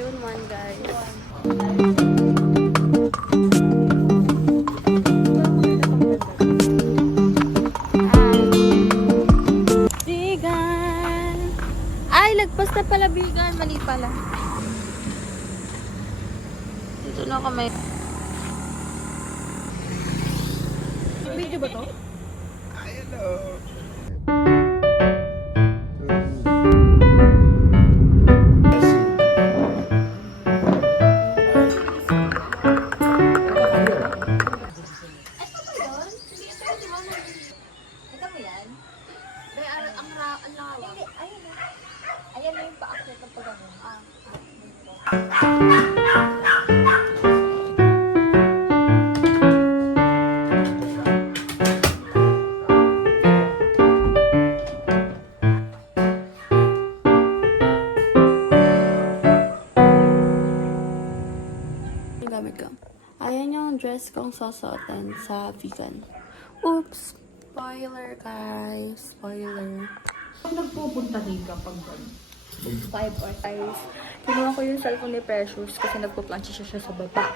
June 1, guys. Bigan! Ay, lagpas na pala, Bigan. Mali pala. Dito na kami. Video ba to? Ayan na yung pa-akit ng pagano. Gamit ko. Ayan yung dress kong susuotin sa vegan. Oops! Spoiler, guys. Spoiler. Kung nagpupunta din kapag 5 or 5. Guys, kinuha ko yung cellphone ni Precious kasi nagpo-plancha siya sa baba.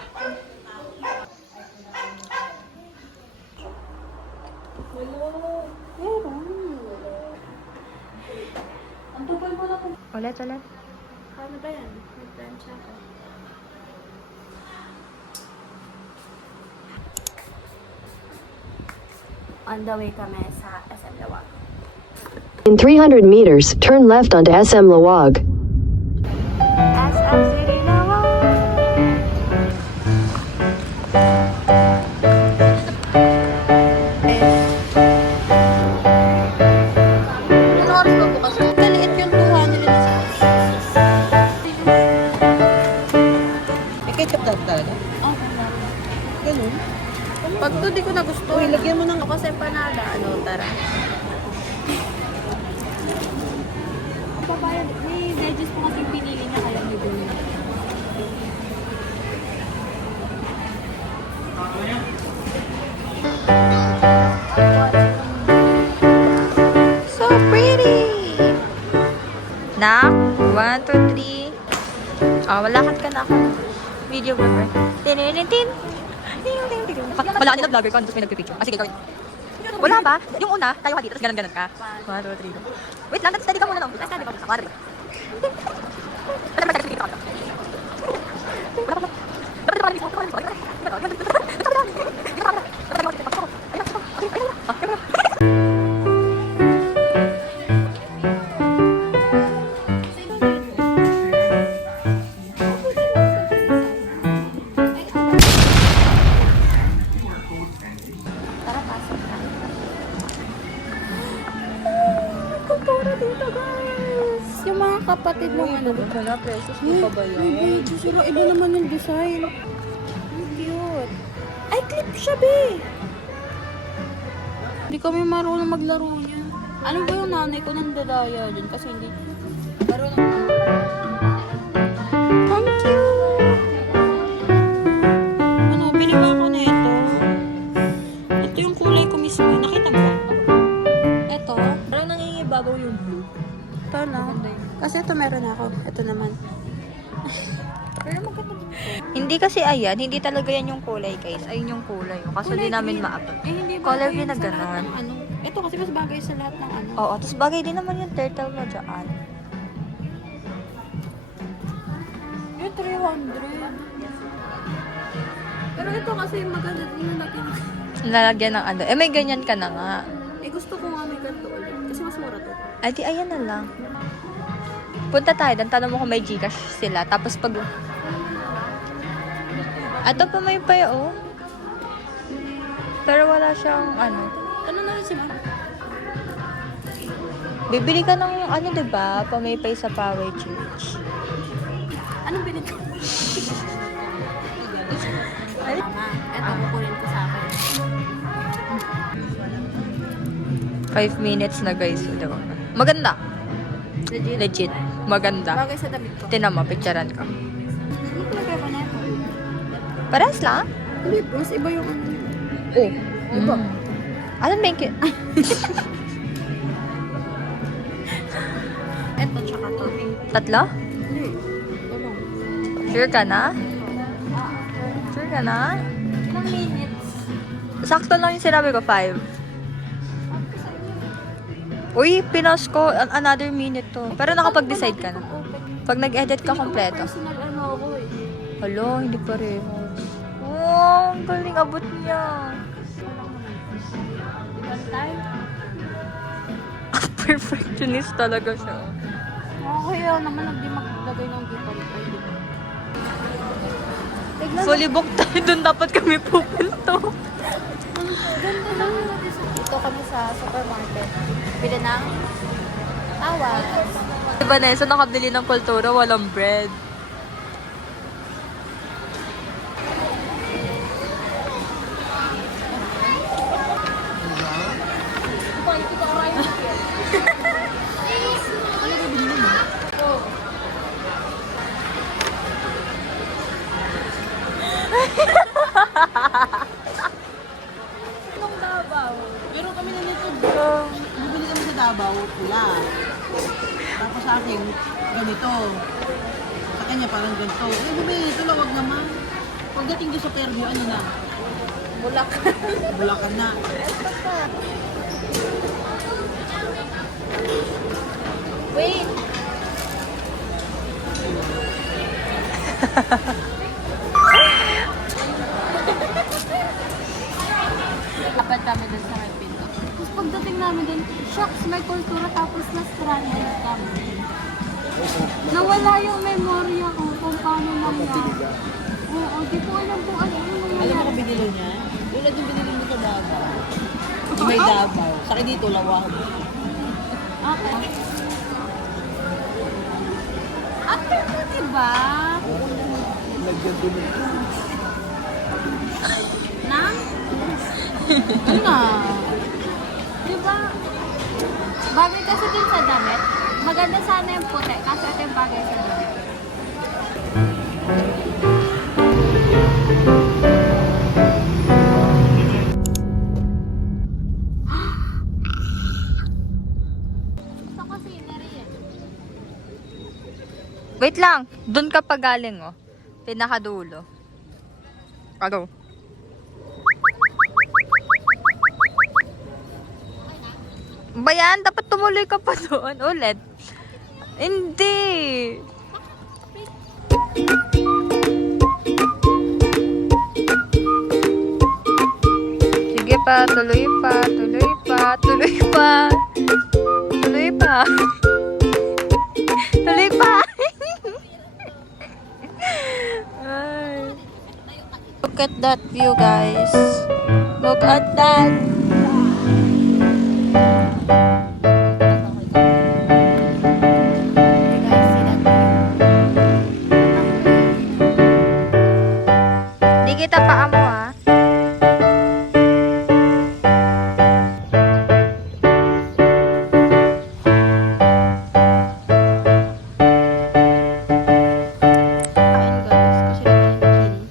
Ang tagal mo na kung... Ulit. Paano ba yan? Nag-plancha ka. On the way kami sa SM Lawag. In 300 meters, turn left onto SM Lawag. SM City Lawag! Ano oras ba bukas? Kaliit yung tuha nila na sa May ketchup daw talaga? Ganun? pag to di ko na gusto. Lagyan mo ng... Kasi panada, tara. Babayad. May veggies po kasing pinili niya kaya may gulay. So pretty! Nak, 1, 2, 3. Malakad ka na ako. Video vlogger. Tin. Wala nila vlogger ko, tapos may nagpipicture. Sige, gawin. Wala ba? Yung una, tayo ka dito, tapos ganun ka. 1, 2, 3. Wait lang, steady ka muna lang. Steady ka muna. 1, 2, 3. Wala pa. Dito, guys. Yung mga kapatid mo Wala, precious mo pa ba yan? May beaches. Iba naman yung design. Ang cute. Ay, clip siya, be. Hindi kami marunong maglaro yan. Ano ba yung nanay ko nang dadaya dyan? Kasi hindi... Marunong... Ang cute. Binigla ko na ito. Ito yung kulay ko mismo. Nakita mo ba? Ito. Parang nangingibabaw yung blue. Ito na. Kasi ito meron ako. Ito naman. Pero maganda din ito. Hindi kasi ayan, hindi talaga yan yung kulay guys. Ayun yung kulay. Kaso Kulay hindi namin green. maabot. Hindi Color bagay green na sa lahat gano'n. ng ano. Ito kasi mas bagay sa lahat ng ano. Oo, tapos bagay din naman yung turtle mo dyan. Yung 300. Pero ito kasi maganda din yung lagyan. Lalagyan ng ano. May ganyan ka na nga. Gusto ko nga may ganito ulit. Kasi mas mura to. Ay, di ayan na lang. Punta tayo, dan tanong mo kung may Gcash sila. Tapos pag... Ato pa may paya, oh. Pero wala siyang, ano. Ano na rin si ma'am? Bibili ka ng, ano, diba? Pamaypay sa Power Church. Anong binito? Mama, eto kukunin ko sa akin. 5 minutes na guys. Diba? Maganda. Legit. Legit. Maganda. Bagay sa damit ko. Tinan mo, picturean ka. Ano talaga ko na ito? Parehas lang? Hindi, mas iba yung ano. Oh. Iba. Alam ba yung... Eto, tsaka to. Tatlo? Hindi. Ito lang. Sure ka na? Sure ka na? Ilang minutes? Sakto lang yung sinabi ko, 5. Uy, pinas ko another minute to. Pero nakapag-decide ka na. Pag nag-edit ka kompleto. Personal ano ako eh. Hala, hindi pareho. Wow, ang galing abot niya. Ibang time? Perfectionist talaga siya. Okay yun naman, hindi maglagay ng gipan. Tignan mo. Fully booked tayo dun. Dapat kami pupunto. Ganda lang. Dito kami sa supermarket. Bili ng tawas. Si Vanessa nakabili ng kultura, walang bread. Nung Davao. Pero kami na nito. Bumili kami sa Davao, pula. Tapos sa akin, ganito. Sa kanya parang ganito. Eh, bumili ito, lawag naman. Pagdating ko sa Fairview, ano na? Bulacan. Bulacan na. Wait! Dapat kami dun sa may pinto. Tapos pagdating namin dun, shocks, may kultura tapos na-stranded kami. Nawala yung memorya ko kung paano nangyari. Oo, di ko alam kung ano yung nangyari. Alam mo kung binili niya? Tulad yung binili mo sa Davao. May Davao. Sa akin dito, lawag. Okay. After ko, diba? Nang? Ano na? Diba? Bagay kasi din sa damit. Maganda sana yung puti. Kasi ito yung bagay sa damit. Gusto ko scenery eh. Wait lang. Doon ka pa galing, oh. Pinakadulo. Ano? Ba yan? Dapat tumuloy ka pa doon ulit. Hindi. Sige pa, tuloy pa, tuloy pa, tuloy pa. Tuloy pa. Tuloy pa. Ay. Look at that view, guys. Look at that. Di kita paamo, ah. Kain, guys. Kasi naman yung chili.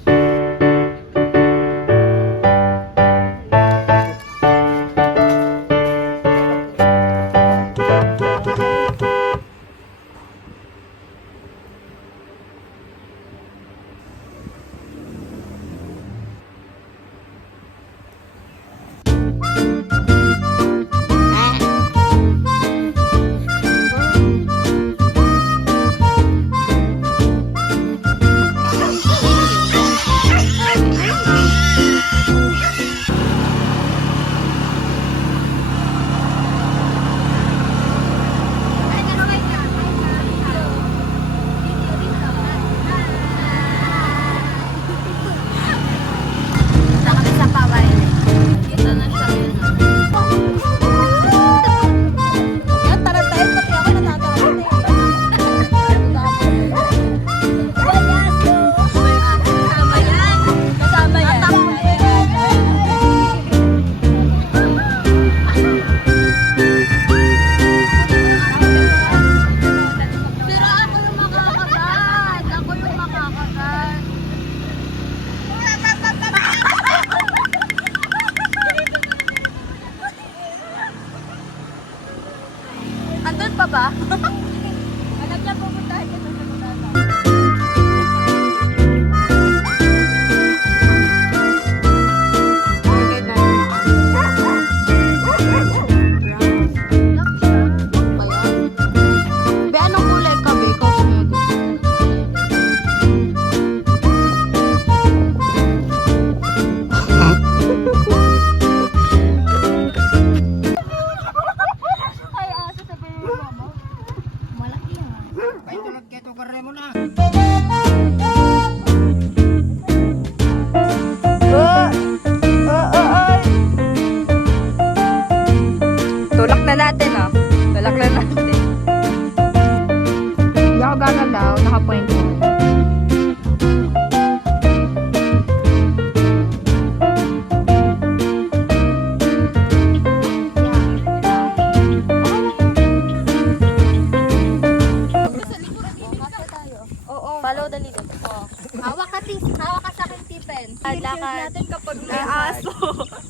Hawak ka, Tis. Hawak ka sa akin, Tipen. Lakad natin kapag may aso.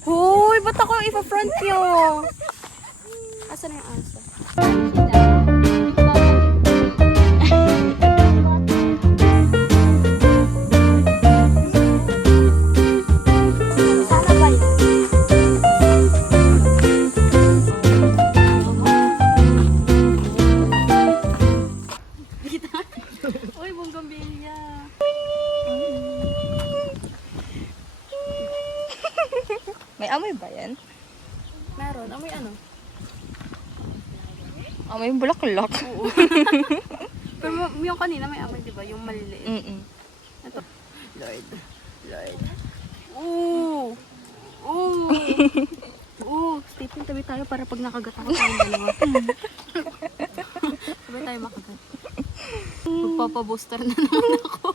Hoy, ba't ako ipa-front nyo? Asan na yung aso? Sana ba yun? Uy, bonggambilya. May amoy ba yan? Meron. Amoy ano? Amoy bulaklak. Pero yung kanina may amoy, di ba? Yung maliliit. Mm-mm. Lord. Lord. Ooh! Ooh! Ooh! Stephen, tabi tayo para pag nakagat ako tayong dalawa. Tabi tayo makagat. Magpapabooster na naman ako.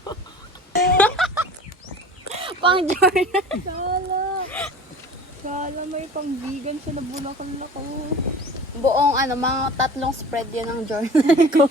Pang Jordan. Kala may pang-vegan siya na bulaklak ako. Buong mga 3 spread yan ng journal ko.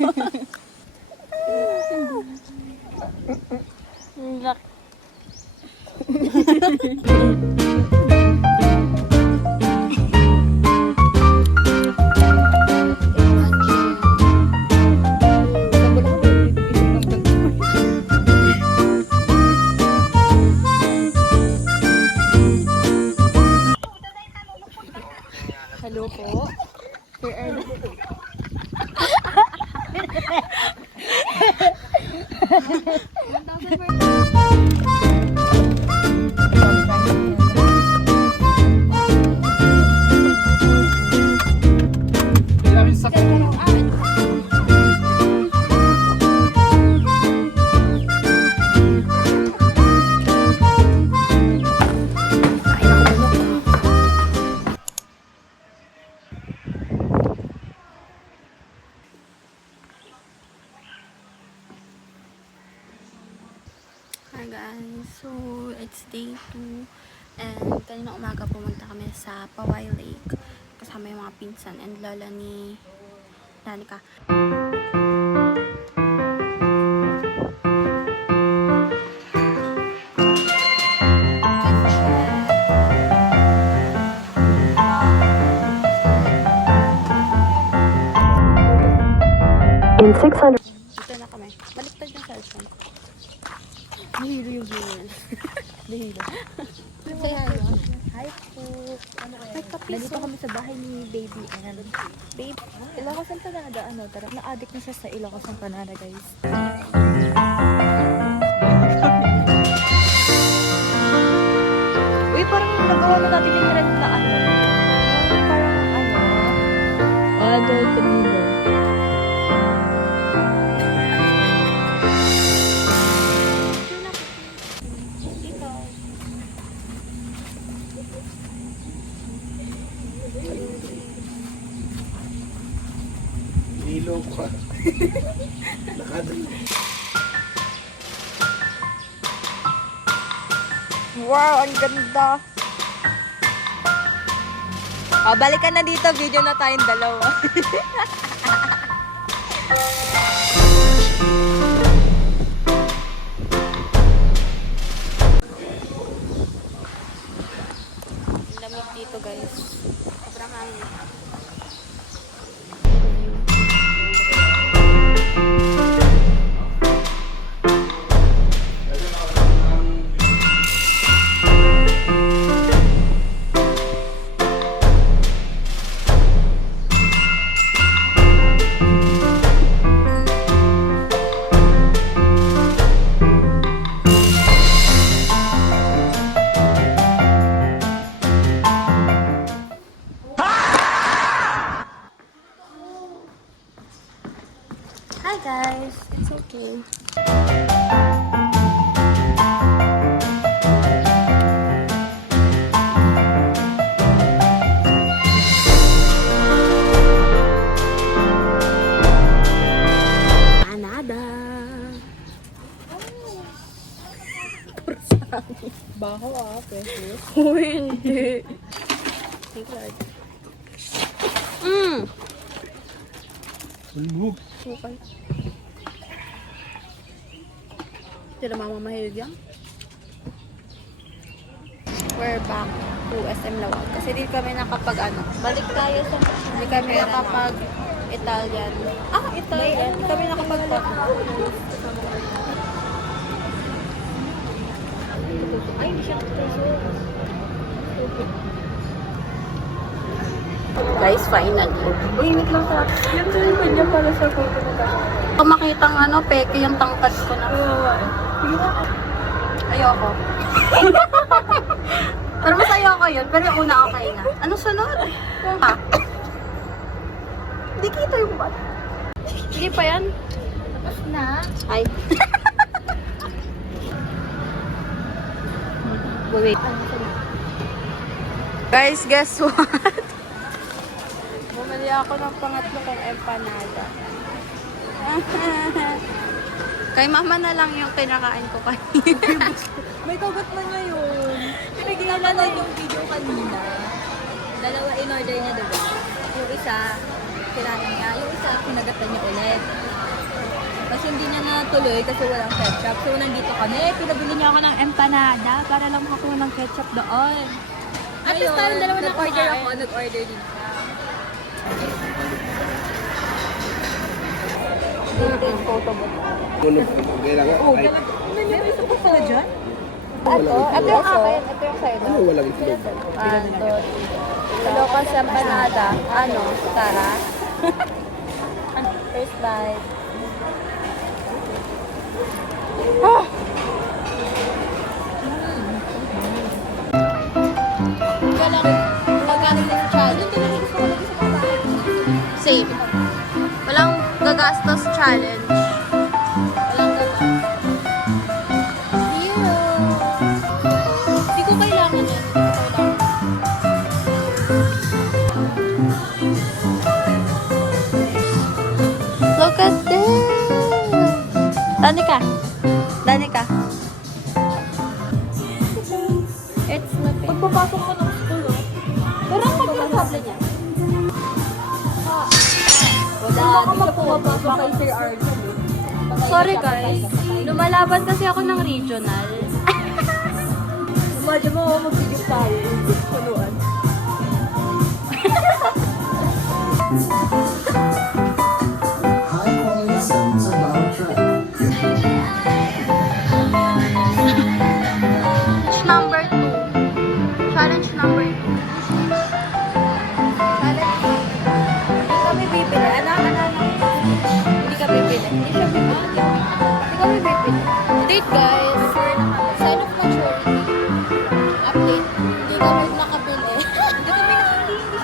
Hello po. Hi guys, so it's day 2 and kanina umaga pumunta kami sa Paway Lake kasama yung mga pinsan and lola ni Danica. In 600 Dito na kami. Baliktad yung cellphone. Nahilo yung viewers. Nahilo. Kaya yun. Hi po. Nandito kami sa bahay ni Baby. Babe, Ilocos Empanada. Tara, na-addict na siya sa Ilocos Empanada, guys. Uy, parang nagawa na natin yung trend na Parang 1, 2, 3, go. Nilo ko. Wow, ang ganda. Balikan na dito. Video na tayong dalawa. Lamig dito, guys. Sobrang hangin. Hi guys, it's okay. Canada. Baho pesos. Hindi. Thank God. Ulbog. Sukal. Sila mama mahilig yan. We're back to SM Lawag. Kasi di kami nakapag ano. Balik tayo sa... Di kami nakapag Italian. Italian. Di kami nakapag ay, hindi siya nagtusok. Guys, finally. Uy, wait lang sa... Yung cellphone niya para sa photo na tayo. Kung makitang ano, peke yung tangkad ko na. Ayoko. Pero mas ayoko yun. Pero yung una okay na. Ano sunod? Ha? Hindi kita yung bat. Hindi pa yan? Tapos na. Ay. Wait. Guys, guess what? Bumili ako ng pangatlo kong empanada. Kay mama na lang yung kinakain ko kanina. May kagat na ngayon. Bigyan na lang yung video kanina. Dalawa in-order niya, diba? Yung isa, kinain niya. Yung isa, pinagatan niya ulit. Kasi hindi niya natuloy kasi walang ketchup. So, nandito kami. Pinabili niya ako ng empanada para lang makakuha ng ketchup doon. At least tayong dalawa nag-order ako. Nag-order din siya. Photo mo. Kailangan. Ay, Isa pa pala dyan? Ito yung akin. Ito yung sa'yo. ano walang itlog? Ilocos empanada. Ano? Tara. First bite. Same. Walang gagastos challenge. Walang gagastos. Hindi ko kailangan yan. Look at this! Danica! Danica! It's nothing. Pagpapasok ko ng school, oh. Pero ang magpapasok niya. Wala ka magpapasok kay Sir Arnold. Sorry guys. Lumalaban kasi ako ng regional. Imagine mo, mag-video tayo. Punuan. High-quality sounds about track. Number 2. Challenge number 2. Hindi kami bibili. Ano? Hindi ka bibili. Hindi siya bibili. Hindi kami bibili. Date guys. Sign of maturity. Update. Hindi kami nakabili. Hindi siya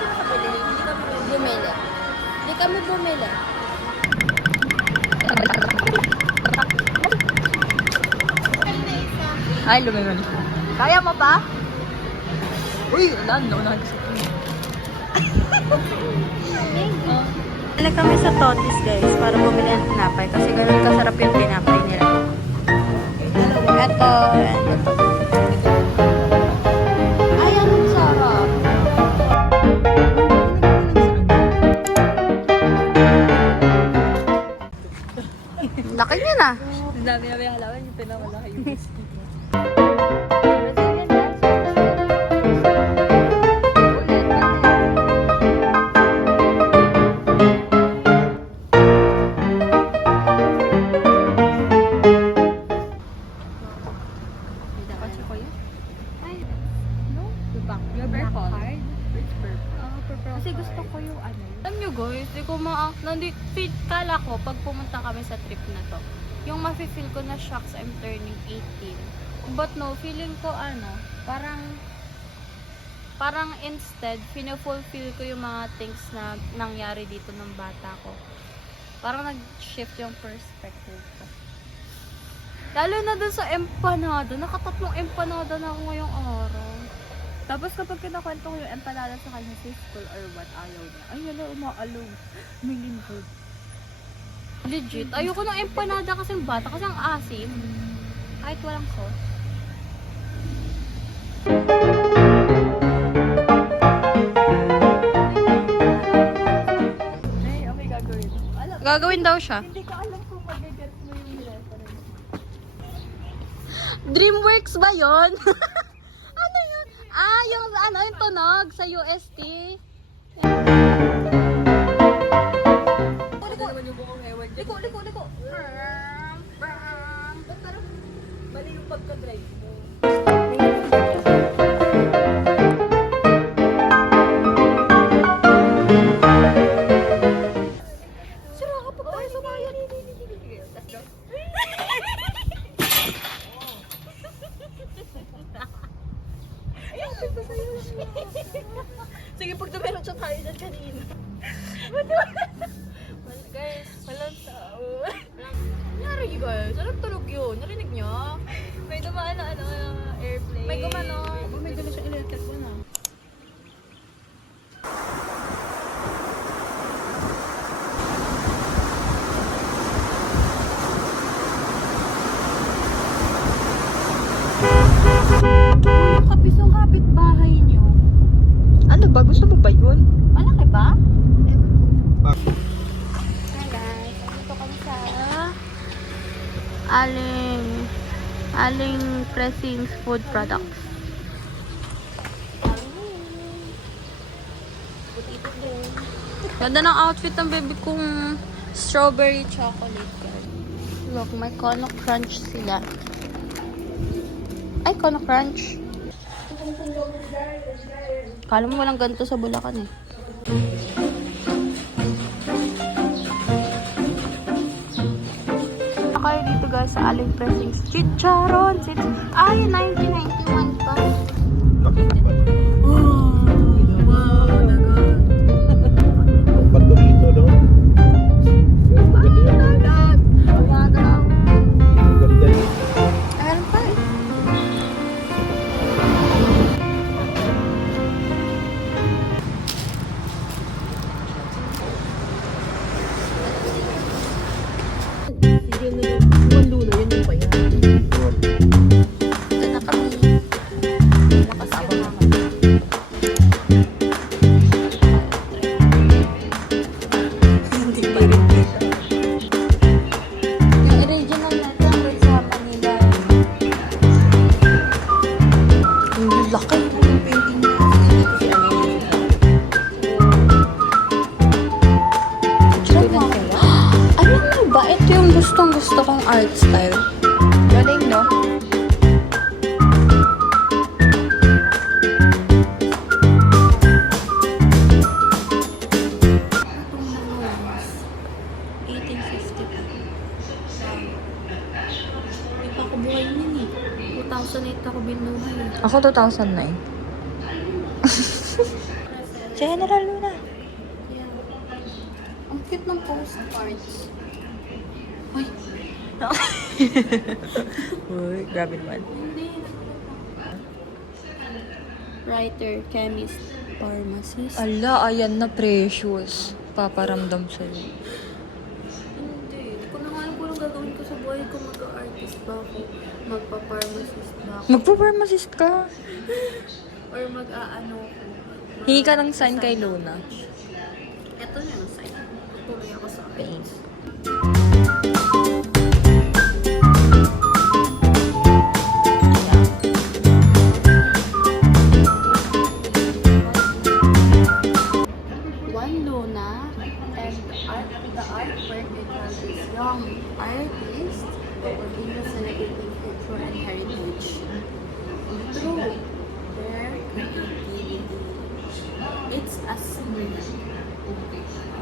nakabili. Hindi kami bumili. Hindi kami bumili. Ay, lumiman. Kaya mo pa? Uy, wala. Naunahan ko sa Balik kami sa Totis guys para bumili ng tinapay kasi ganun kasarap yung tinapay nila. Ito, ito. Ay, anong sarap. Laki niya na. Ang dami na may halawan, yung pinakamalaki yung biscuit. Kasi gusto ko yung ano. Alam nyo guys, di ko kala ko pag pumunta kami sa trip na to, yung mafe-feel ko na shocks I'm turning 18. But no, feeling ko ano, parang instead, fina-fulfill ko yung mga things na nangyari dito ng bata ko. Parang nag-shift yung perspective ko. Lalo na dun sa empanada, nakatatlong empanada na ako ngayong araw. Tapos kapag kinakwento ko yung empanada sa kanya sa school or what, ayaw niya. Ay, wala, umaalog. May lingkod. Legit, ayoko ng empanada kasing bata kasi ang asim. Kahit walang sauce. Ay, okay, gagawin. Gagawin daw siya. Hindi ko alam kung mag-get mo yung reference. Dreamworks ba yon? Ano yun? Ah, yung ano, yung tunog sa UST. Liko. Mali yung pagka-drive mo. Sira ka pa tayo sa bayan. Sige, pag tumero siya tayo dyan kanina. Guys, walang tao. Nangyari guys, anong tulog yun? Narinig niyo? May dumaan na airplane. May gumano. May dala siya electric mo na. Yung kapisong kapitbahay nyo. Ano ba? Gusto mo ba yun? Malaki ba? Bak- Hi guys, dito kami sa Aling Pressings Food Products. Ganda ng outfit ng baby kong strawberry chocolate girl. Look, may Cono Crunch sila. Ay, Cono Crunch. Kala mo walang ganito sa Bulacan eh. Kayo dito guys sa Aling Pressings Chicharon. Ay, 1991 pa. Bato dito, no? Maganda yan. Gagaw. Maganda yan. Meron pa eh. Ito na kami. Lakas yung mga. Yung original natin ang sa Manila. Ang laki. Alam mo ba, ito yung gustong gusto kong art style. Galing, no? Hindi pa ako buhay nun eh. 2008 ako binuhay eh. Ako 2009. General Luna. Yeah. Ang cute ng postcards. Uy, Uy, grabe naman. hindi. Writer, chemist, pharmacist. Ala, ayan na precious. Paparamdam sa'yo. Hindi. Hindi ko na nga alam kung anong gagawin ko sa buhay ko. Mag-artist ba ako? Magpa-pharmacist ba ako? Magpa-pharmacist ka. Or mag-aano ko? Hingi ka ng sign kay Luna. Ito na yung sign. Tuloy ako sa akin. Thanks. One Luna and the artwork encourages young artists to continue celebrating culture and heritage through their creativity. It's a symbol.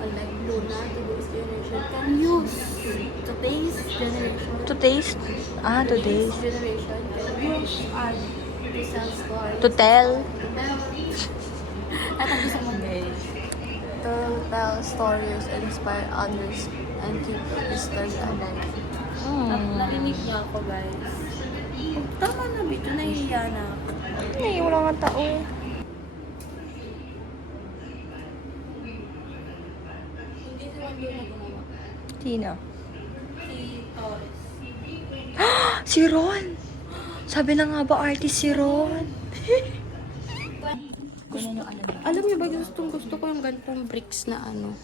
Like Luna, today's generation can use. Today's generation. To taste? Ah, to Today's taste. generation can use art to sell stories. To tell. Ito gusto mo guys. To tell stories, inspire others, and keep history alive. Narinig niya ako guys. Tama na, Bito. Nahihiya na ako. Ay, wala nga tao eh. Hindi si Juan Luna gumawa. Sino? Si Torres. Si Ron! Sabi na nga ba artist si Ron? Alam niyo ba, gustong gusto ko yung ganitong bricks na ano.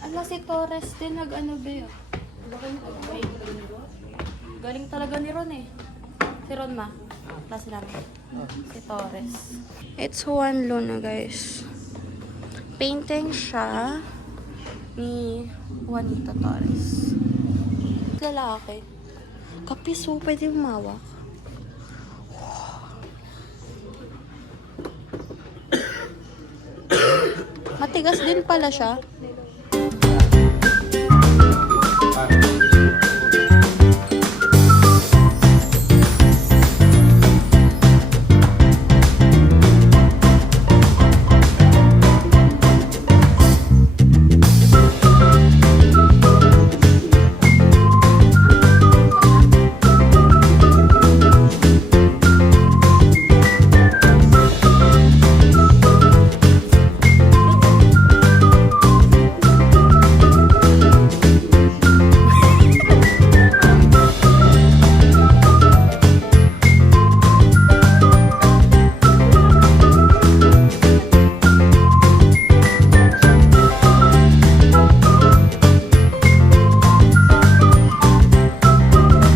Ala, si Torres din nag-ano ba yun? Galing talaga ni Ron eh. Si Ron ma. Klase namin. Si Torres. It's Juan Luna, guys. Painting siya ni Juanito Torres. Lalaki. Kapiso, pwede umawak. Matigas din pala siya.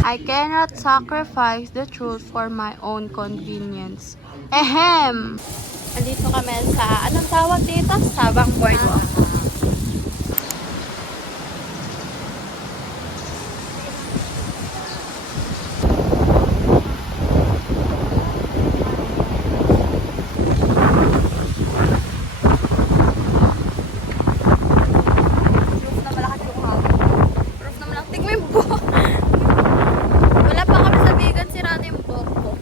I cannot sacrifice the truth for my own convenience. Ehem! Andito kami sa, anong tawag dito? Sabang Boardwalk. Proof na malakas yung hangin. Proof na malakas. Tingnan mo yung buhok. Wala pa kami sa vegan, sira na yung buhok ko.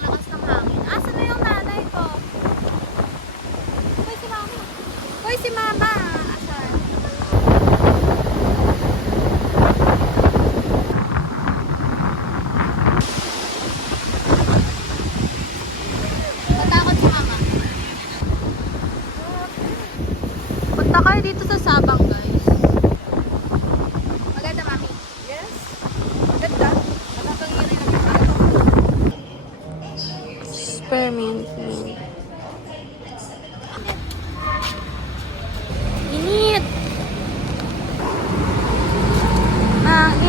Lakas ng hangin. Asan na yung nanay ko? Hoy, si mama. Hoy, si mama. Asan? Natakot si mama. Punta kayo dito sa Sabang, guys. Maganda, mami. Yes. Maganda. Nakakangiri lang yung ano. Spearmint. Init.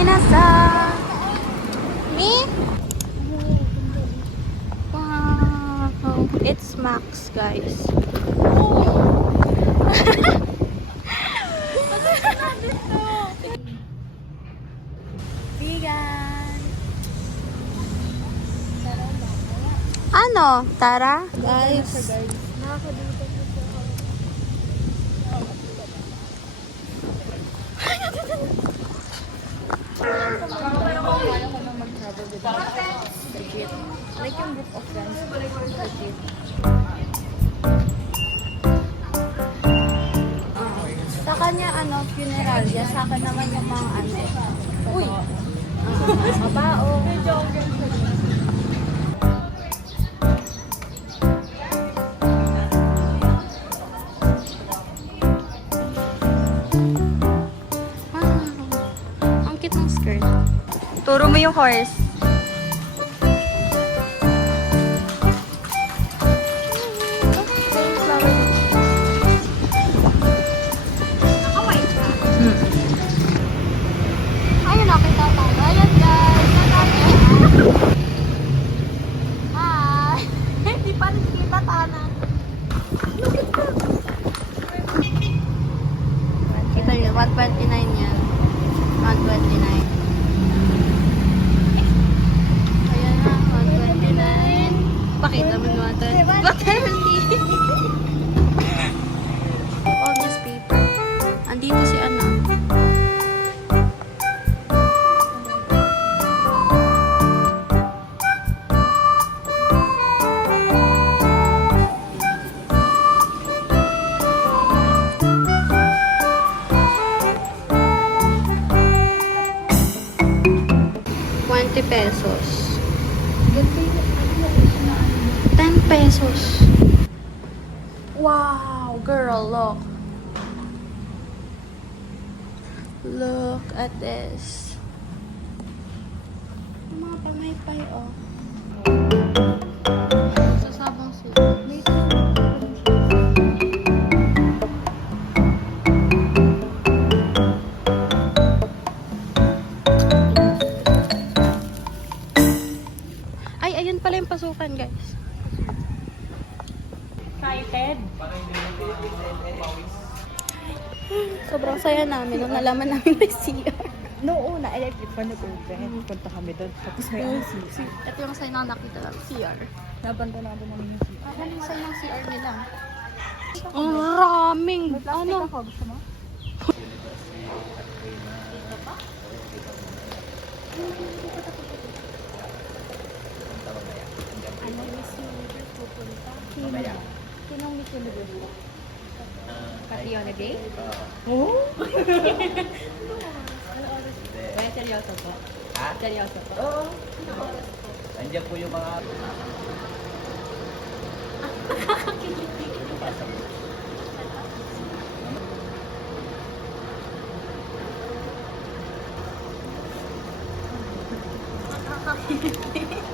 Inasa. Me? Wow. It's Max, guys. Vegan. Ano? Tara? Guys. Like yung group of friends. Sa kanya, funeralya. Sa akin naman yung mga Uy! Mabao. Ang cute ng skirt. Turo mo yung horse. Ayun, nakita tayo. Ayan, guys. Natanya. Hi. Hindi pa rin kita, Tana. Kita nyo, 129 yan. 129. Ayan na, 129. Pakita mo yung 130. All this paper. Andito si Ana. Pesos. 10 pesos. Wow, girl, look. Look at this. Mga pamaypay, oh. Sa Sabang City. pasukan, guys. Excited? Sobrang saya namin nung nalaman namin may CR. Noong una, electric fan nag-open. Punta kami doon. Tapos may CR. Ito yung sign na nakita lang, CR. Nabanda namin namin yung CR. Ano yung sign ng CR nila? Ang raming, ano? Gusto mo? Ano yung CR pupunta? Sinong Miss Universe? Catriona Day? Oo? Kaya seryoso po? Ha? Seryoso po? Oo. Nandiyan po yung mga...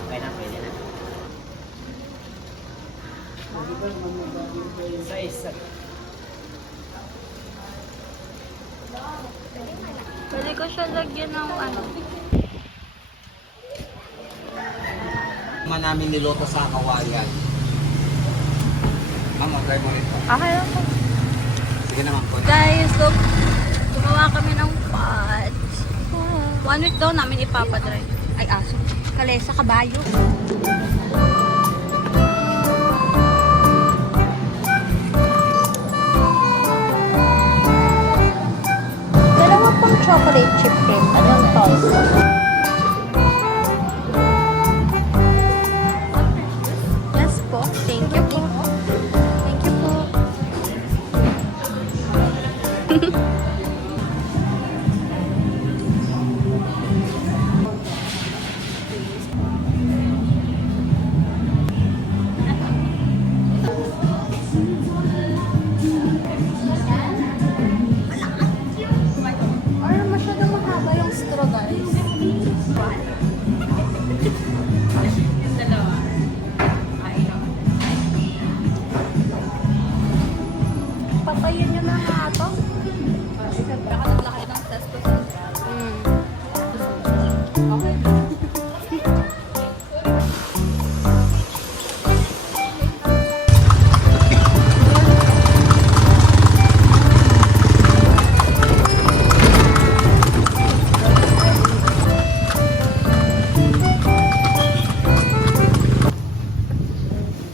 Okay na, pwede na. Sa isa. Pwede ko siya lagyan ng ano. Namin niloto sa kawayan. Ma'am, try mo rin. Okay lang po. Sige naman po. Guys, look. Gumawa kami ng pot. 1 week daw namin ipapadry. Ay, aso. Kalesa, kabayo. Dalawa pang chocolate chip cake. Anong toast? Yes po. Thank you po. Thank you po. Or masyadong mahaba yung straw, guys. Patayin nyo na nga ito. Baka naglaki ng test ko. Okay.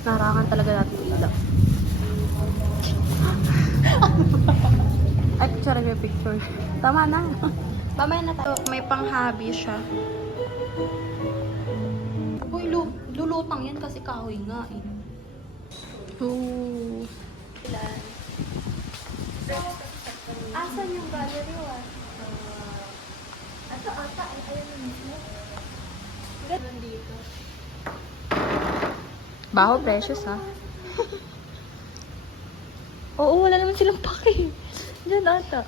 Narangan talaga natin dito. Ay, picture yung picture. Tama na. Mamaya na tayo. May pang-hobby siya. Uy, lulutang yan kasi kahoy nga eh. Ooh. Asan yung gallery wa? Ito ata, ayun na mismo. Ganda dito. Baho, precious ha. Oo, wala naman silang pake. Diyan ata.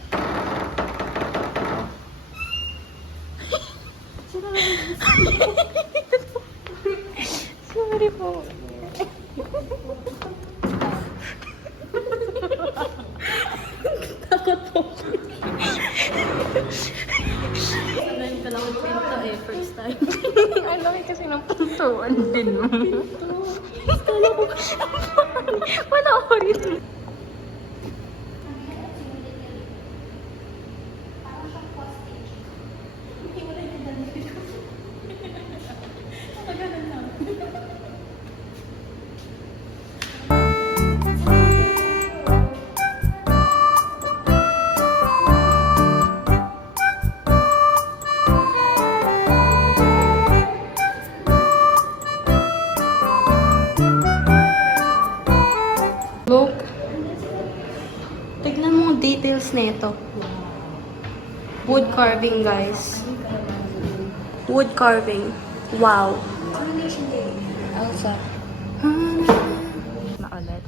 Sorry po. Takot po. Sanay ka lang magpinto eh, first time. Ang laki kasi ng pintuan din mo. Wala ko rin. Look. Tignan mo ang details nito. Wood carving, guys. Wood carving. Wow. Elsa. Maulit.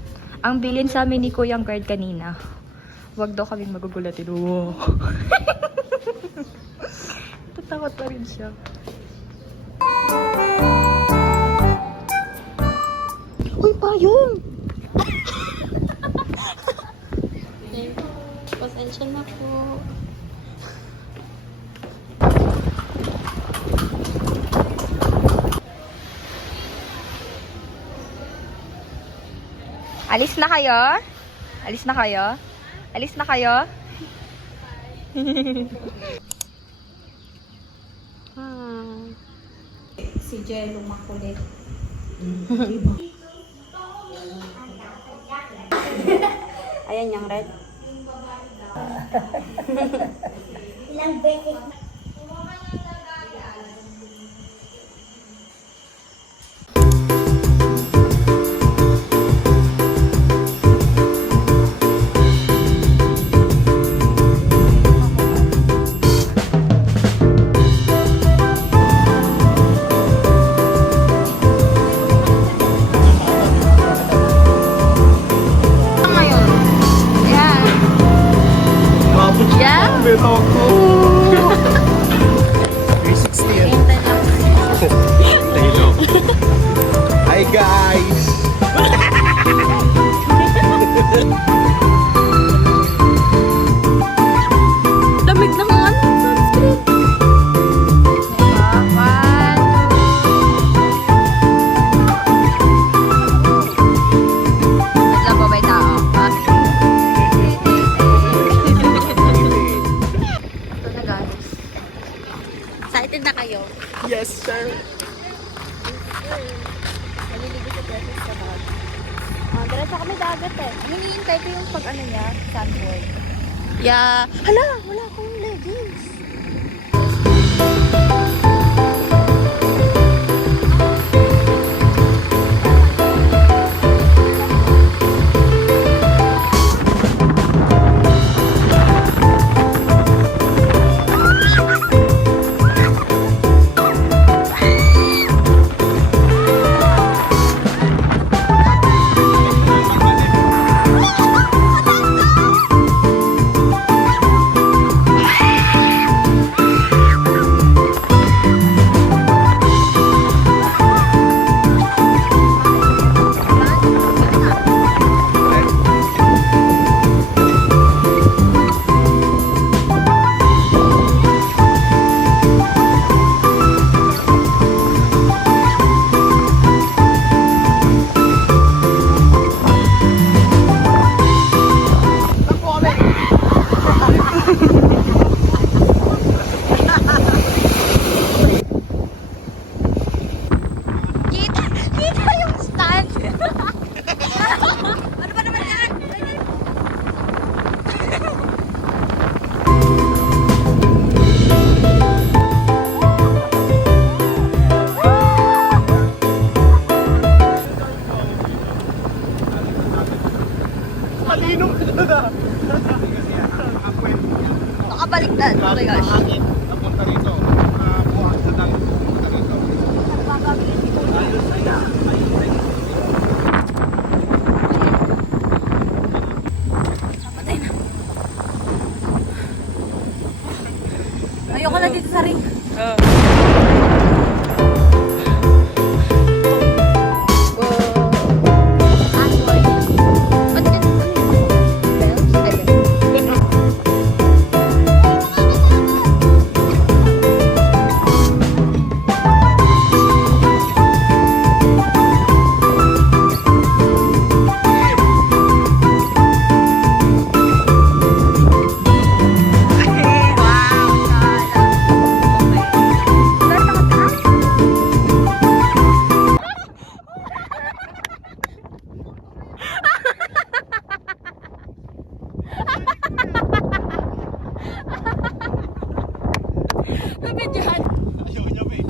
Ang bilin sa amin ni Kuyang Guard kanina. Huwag daw kaming magugulatin. Wow. Tatakot pa rin siya. Uy, payong! Pasensya na po. Alis na kayo? Alis na kayo? Alis na kayo? Si Jello makulit. Ayan yung red. Yeah. Beto ko. 360 yan. Hello. Hi guys. Lamig na nga ano, sunscreen. Wait lang po, may tao. Ito na guys. Excited na kayo? Yes sir. Maliligo sa presence sa bag. Diretso kami dagat eh. Ang hinihintay ko yung pag ano niya, sandboard. Yeah. Hala, wala akong leggings. Kita yung stand. Ano ba naman yan? Nakabaliktad. Oh my gosh. Napunta rito. Buhang sa dagat. Napunta rito. Ayoko na dito sa ring.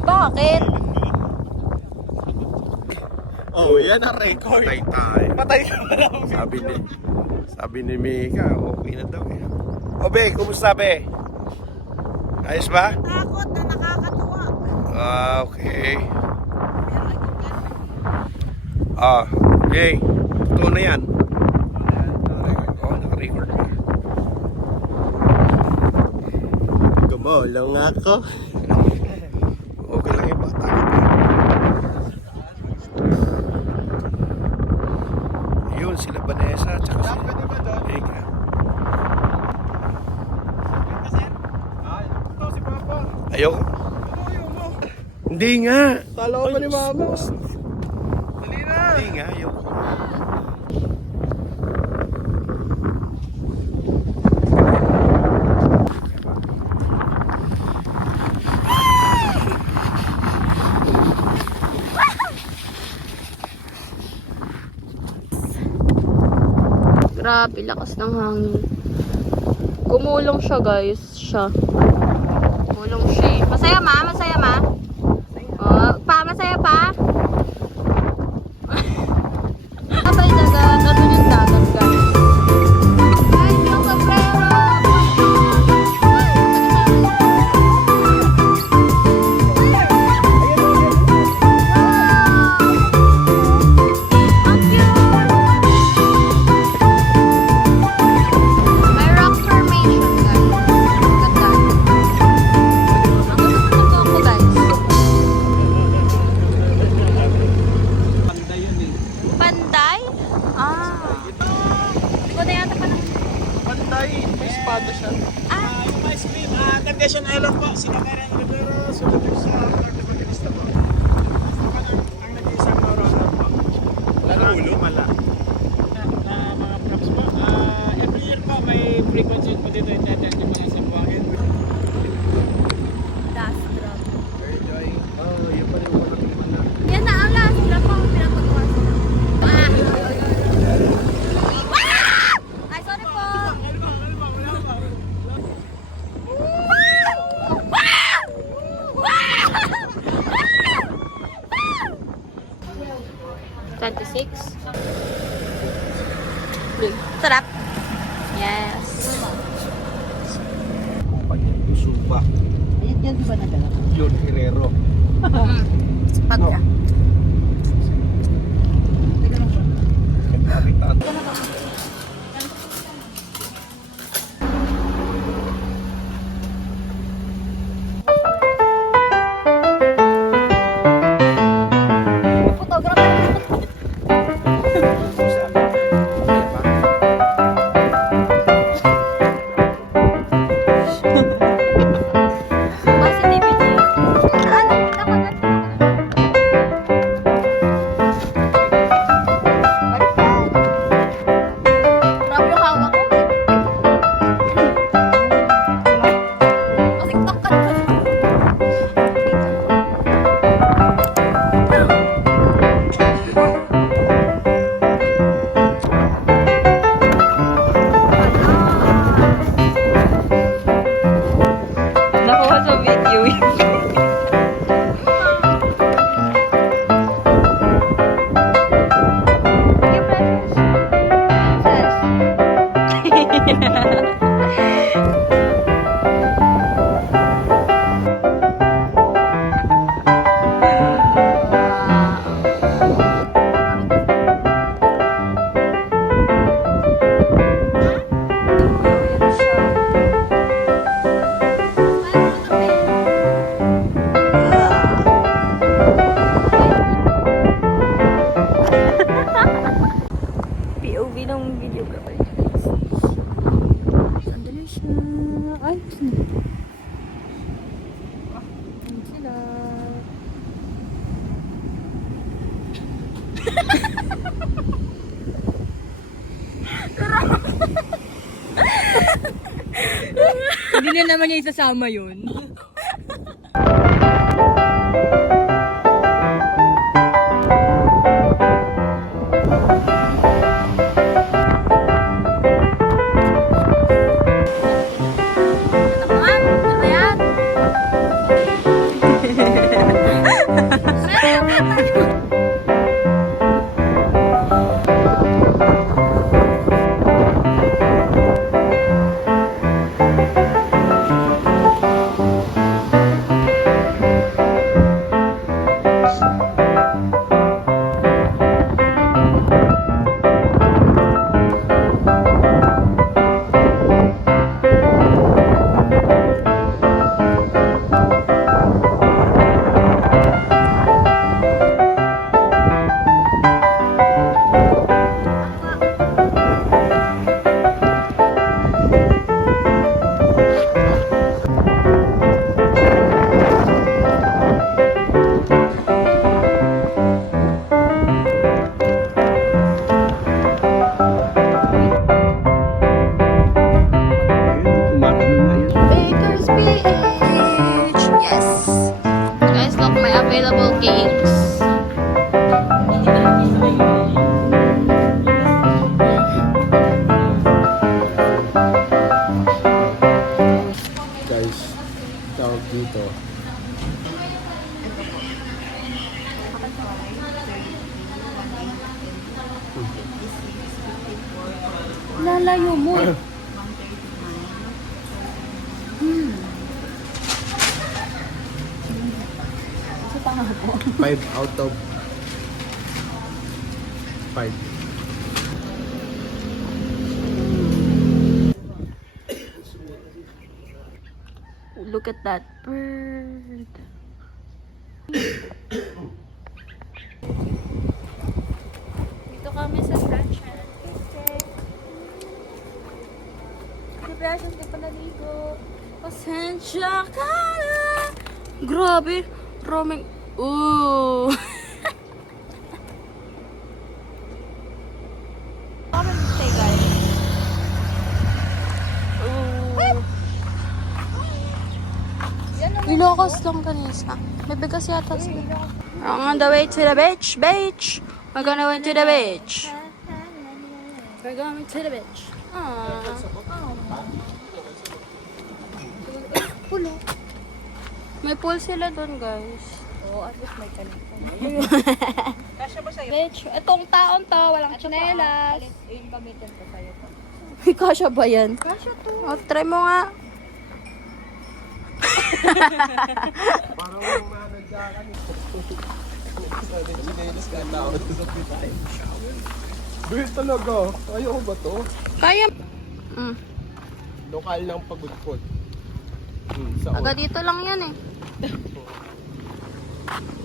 Bakit? Oh, yan ang record. Patay tayo. Patay ka na lang. Sabi ni Mika, okay na daw eh. O be, kumusta be? Ayos ba? Takot na nakakatuwa. Ah, okay. Ah, okay. Ito na yan. Oh, naka-record na. Gumulong ako. Okay lang yung bata. Ayun, sila Vanessa at saka sila Ega. Ayoko. Hindi nga. Talo ko ni Mama. Dali na. Hindi nga, ayoko. Grabe, lakas ng hangin. Gumulong siya, guys. Gumulong siya eh. Masaya ma? Masaya ma? Oh, masaya pa? Nasa yung dagat. Ano yung dagat, guys? Guys, yung sombrero! May rock formation, guys. Ganda. Ang gusto ko, guys. Panday? Ah. Hindi ko na yata pa ng... Panday, may espada siya. Yung ice cream, Nagdesyon Island po, sinakaran Rivero, sulat sa Clark na Pagkalista po. Ang nag-iisang runner po. Ulo? Mala. Na mga props po. Every year po, may free concert po dito. Itatal yung mga sabuangin. Last drop. Enjoy. Oh, yun pa rin yung mga na. Yan na ang last drop ko. Pinapagawa ko. Ay, sorry po. Sarap. Yes. Suba. Ayun yan, di ba nadala? Yun, Herrero. Pag No. Kapitan. Positivity. Ano? Ako na. Grabe yung hawak ko. Masiktok ka na. Nakuha sa video. Yung precious. POV ng videographer. Sandali siya. Ay, Ayan sila. Hindi na naman niya isasama yun. Naman, ano ba yan? Lalayo mo. Sa tanga po. 5 out of 5. Look at that bird. Dito kami sa Sunshine. Preparations ka pa naligo. Pasensya ka na. Grabe. Roming. Ooh. Kami stay guys. Ooh. Ilocos lang kanisa. May bigas yata sila. I'm on the way to the beach. Beach. We're gonna went to the beach. We're going to the beach. Pulo. May pool sila doon, guys. Oo, at least may kanito. Kasya ba sa'yo? Beach. Itong taon to, walang tsinelas. Yung gamitin ko sa'yo. Kasya ba yan? Kasya to. O, try mo nga. Parang managyakan eh. Beer talaga. Ayoko ba to? Kaya. Lokal ng pagudpod. Sa Aga dito lang yan eh.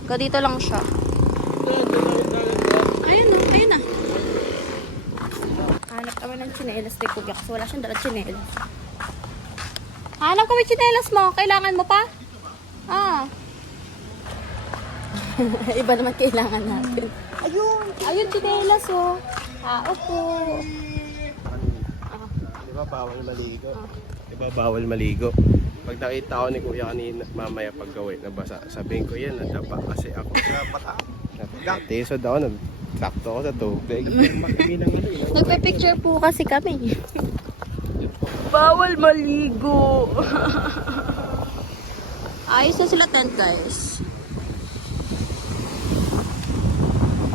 Aga dito lang siya. Ayun na, ayun na. Hanap kami ng tsinelas ni Kuya kasi wala siyang dala tsinelas. Hanap kami tsinelas mo. Kailangan mo pa? Iba naman kailangan natin. Ayun. Ayun, tsinelas oh. Opo. Di ba bawal maligo? Di ba bawal maligo? Pag nakita ko ni Kuya kanina, mamaya pag gawin nabasa, sabihin ko yan, nadapa kasi ako sa pata. Natisod ako, nagsakto ako sa tubig. Nagpe-picture po kasi kami. Bawal maligo. Ayos na sila tent, guys.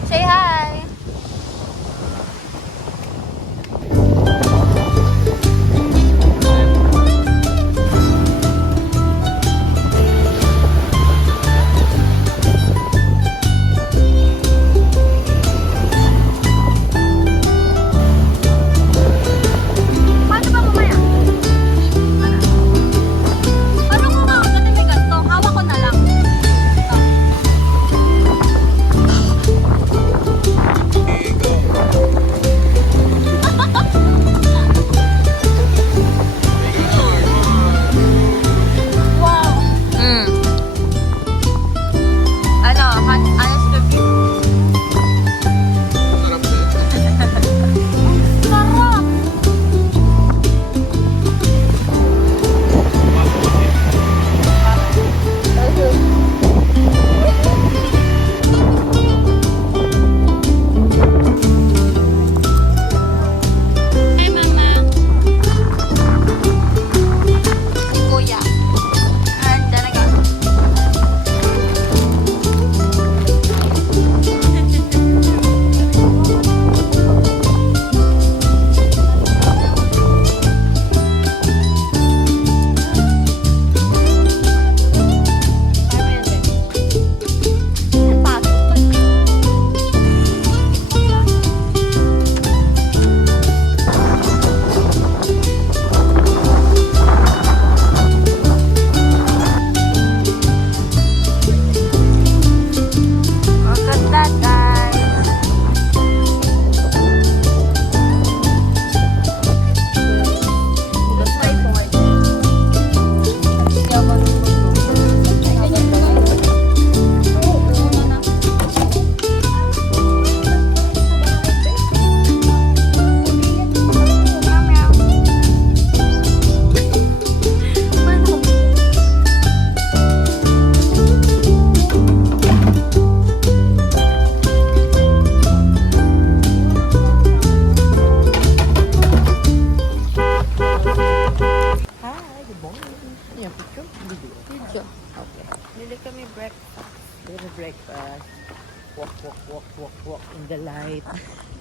Say hi. Paano ba mamaya? Ano ko nga? Kasi may ganito. Hawak ko na lang. Ito.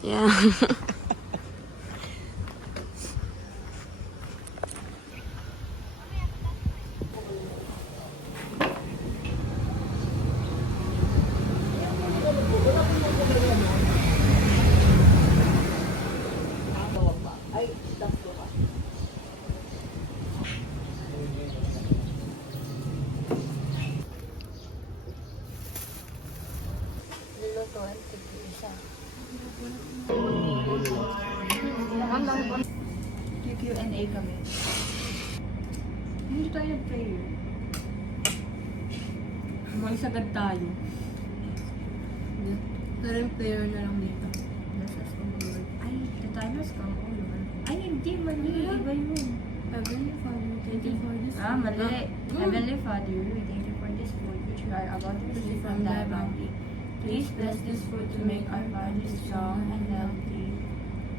Yeah. Q&A kami. Hindi tayo nag-prayer. Magsagad tayo. Pero yung player na lang dito. Bless us, O Lord. Ay, the time has come, O Lord. Ay, hindi. Mali. Iba yun. Heavenly Father, thank you for this. Mali. Heavenly Father, we thank you for this food which we are about to receive from thy bounty. Please bless this food to make our bodies strong and healthy,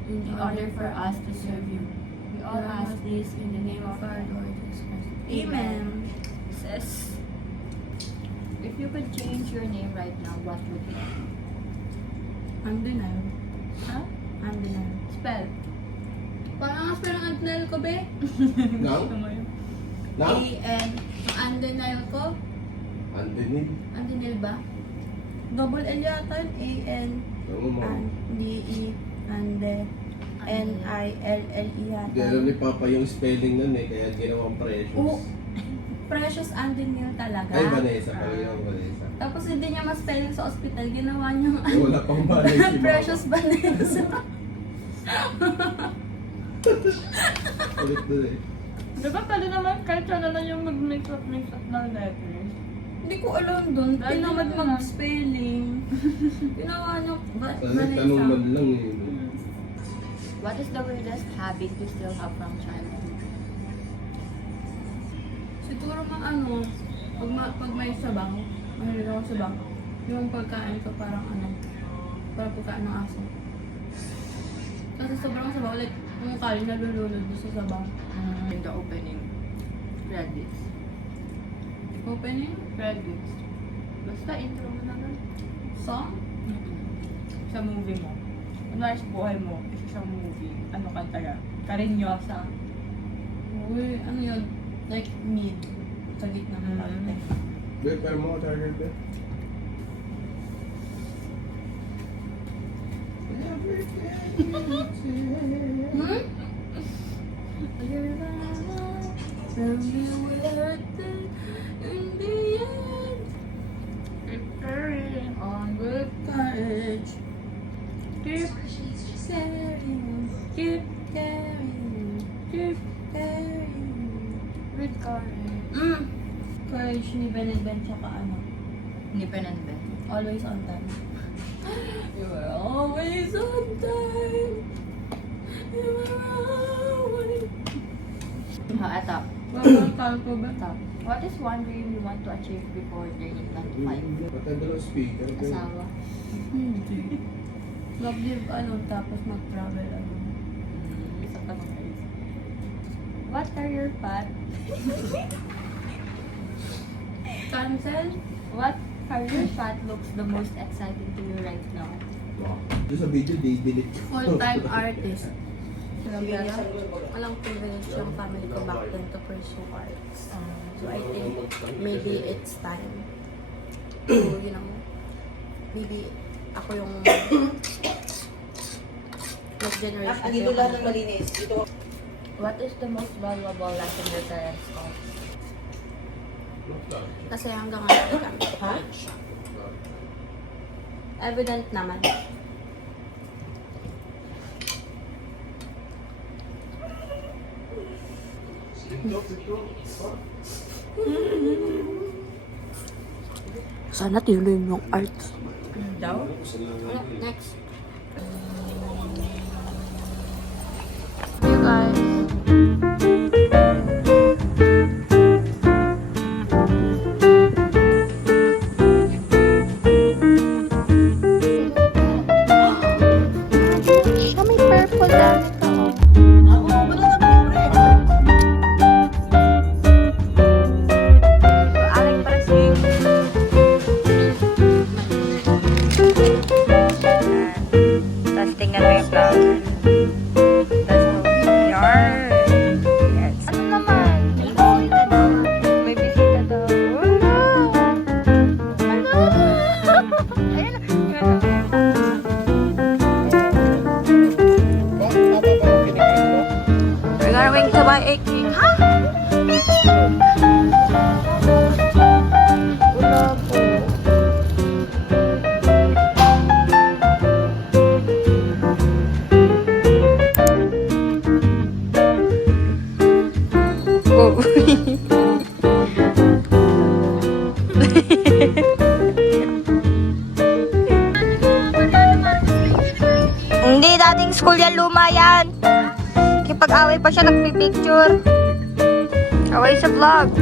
in order for us to serve you. We all ask this in the name of our Lord Jesus Christ. Amen. Says, if you could change your name right now, what would it be? Undenial. Huh? Undenial. Spell. Parang ang parang undenial ko, be. Now? Now? A-N. Ang undenial ko. Underneath. Undenial ba? Double L yata yun. A-N. Ano mo? D-E. Ande. N-I-L-L-E yata. Hindi alam ni Papa yung spelling nun eh, kaya ginawang precious. Oo. Precious undenial talaga. Ay, Vanessa, panginoong Vanessa. Tapos hindi niya ma-spelling sa ospital. Ginawa niyang Wala pang balay si Mama. Precious Vanessa. Ulit doon eh. Diba pwede naman kahit sana na yung mag-mix up ng letters? Hindi ko alam dun. Dahil Tinamad yun na. mag-spelling. Ginawa niya Sana tanong man Vanessa. lang eh. What is the weirdest habit you still have from childhood? Siguro mga ano, pag may sabaw, mahilig ako sa sabaw. Yung pagkain ko parang parang pagkain ng aso. Kasi sobrang sabaw, like, yung kain nalulunod doon sa sabaw. In the opening credits. Opening? Credits. Basta intro mo na lang. Song? Sa movie mo. Kunwari sa buhay mo, isa sa movie. Ano ka taga? Karinyosa. Uy, ano yun? Like, mid. Sa gitna ng parte. Be, pero mo ko charger, be. Hmm? Tell me what in the end. Carrying on with Courage. keep Carrying. Keep carrying. Keep carrying. with courage. Courage ni Ben and Ben tsaka ano. Ni Ben and Ben. Always on time. You were always on time. You were always... Eto. Parang kalko ba? Ito. What is one dream you want to achieve before turning 25? Matanda ng speaker. be. Asawa. Hindi. Mag-live ano, tapos mag-travel ano. Isa pa ng guys. What career path? Cancel? What career path looks the most exciting to you right now? Doon sa video, delete. Full-time artist. Sabi niya, walang privilege yung family ko back then to pursue arts. So I think maybe it's time to, you know, maybe ako yung next generation. Ah, dito lahat ng malinis. Dito. What is the most valuable lesson your parents taught? Kasi hanggang ngayon kami. Ha? Evident naman. Sana tinuloy mo yung arts. Daw? Next. You guys. May purple lang ito. Oo, wala na pure. Aling pressing. dating school yan, luma yan. Kipag-away pa siya, nagpipicture. Away sa vlog.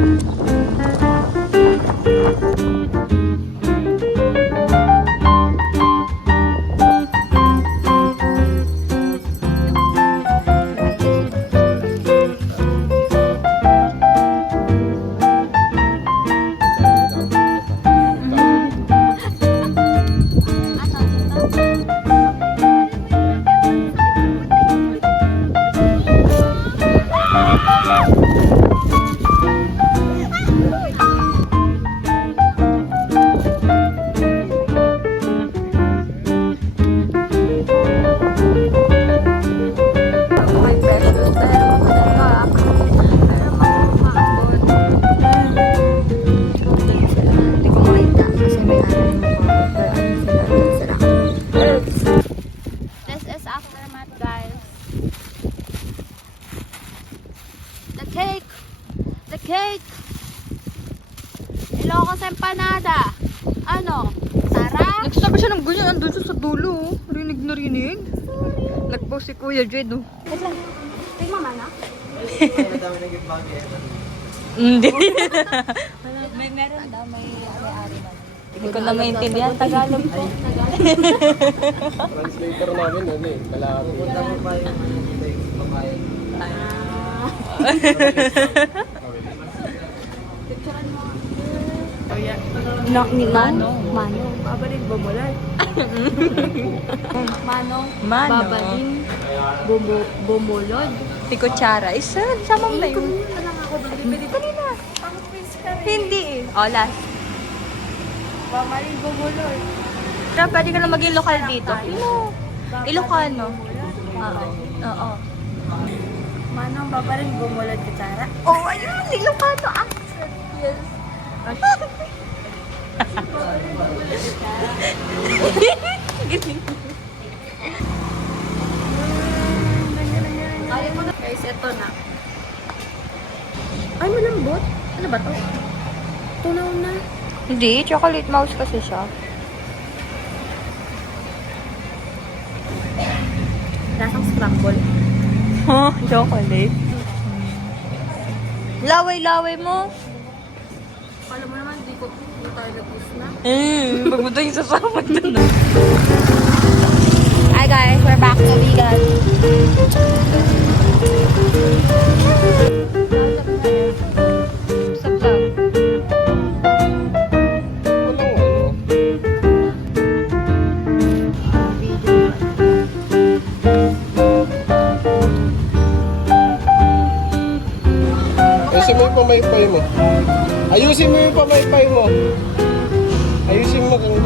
Okay, precious, pero magandang pero makakapon. Hindi ko makita kasi may ano yung pero sila. This is aftermath, guys. The cake! The cake! Ilocos empanada. Ano? Sarap? Nagsasabi siya ng ganyan, andun siya sa dulo. Rinig na rinig. Nag-post si Kuya Jed. Wait lang. Ito yung mama na? Hindi. May meron daw, may ari-ari na. Hindi ko na maintindihan. Tagalog po. Translator namin, ano eh. Kalahati. Manong. Babalin, bumulal. Manong. Mano. Babalin, bumulod. Si Kutsara. Isa, sama mo na yun. Lang ako, bili kanina. Pang-quiz ka rin. Hindi eh. O, last. Babalin, bumulod. Pero pwede ka na maging lokal dito. Ilocano. Oo. Oo. Manong, babalin, bumulod ka, Tara. Oh, ayun. Ilocano accent. Yes. Guys, ito na. Ay, malambot. Ano ba to? Tunaw na. Hindi, chocolate mouse kasi siya. Lasang scramble. Huh? Chocolate? Laway-laway mo. Alam mo naman, di tayo nag-push na. Magbuto yung sasama na. Hi guys, we're back to vegan. Sa vlog. Walang ano. Ayusin mo yung pamaypay mo. Ayusin mo yung pamaypay mo. Ayusin mo kung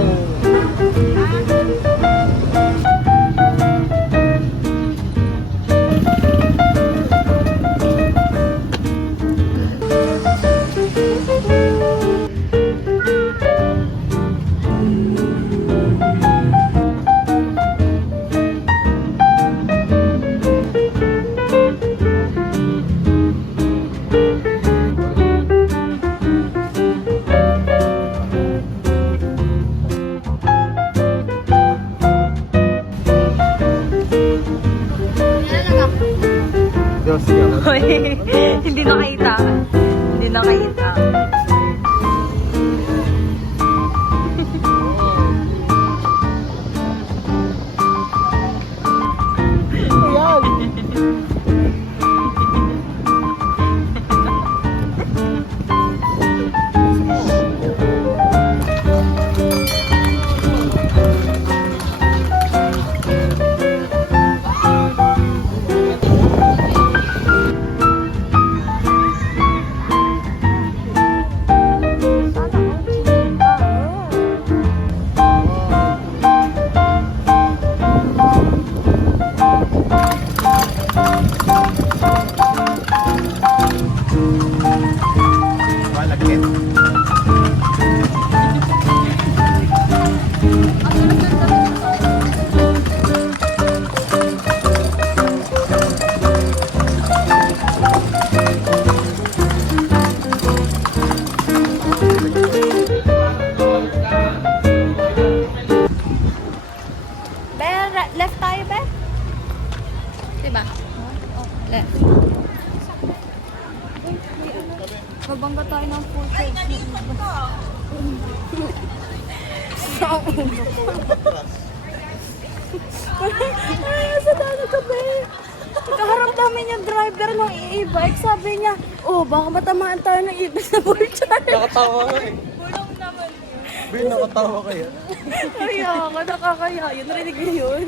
Diyos ka. Hoy, hindi nakita. Hindi nakita. Diba? Left. Mabangga tayo ng full charge. Sa dano ka ba eh? Kaharap namin yung driver ng e-bike. Sabi niya, oh, baka matamaan tayo ng e-bike sa full charge. Nakatawa ka eh. Ben, nakatawa kaya. Kaya nga, nakakaya yun. Narinig niyo yun?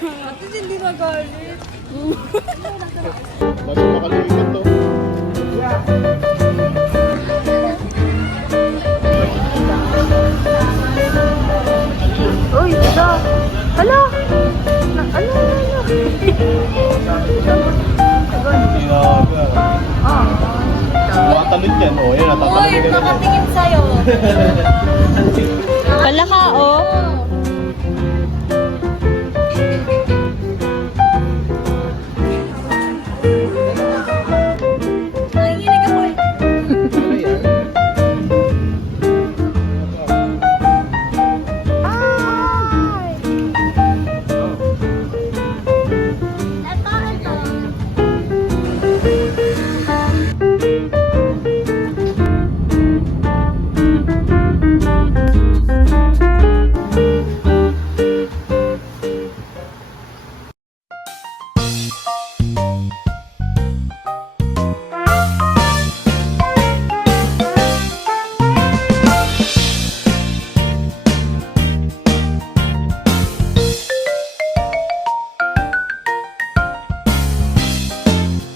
At least hindi magalit. Basta makalimot to. Uy, ito. Hala! Ano? Nakatalon yan. O, yan. Natatalon ka na. Nakatingin sa'yo. Hala ka, oh.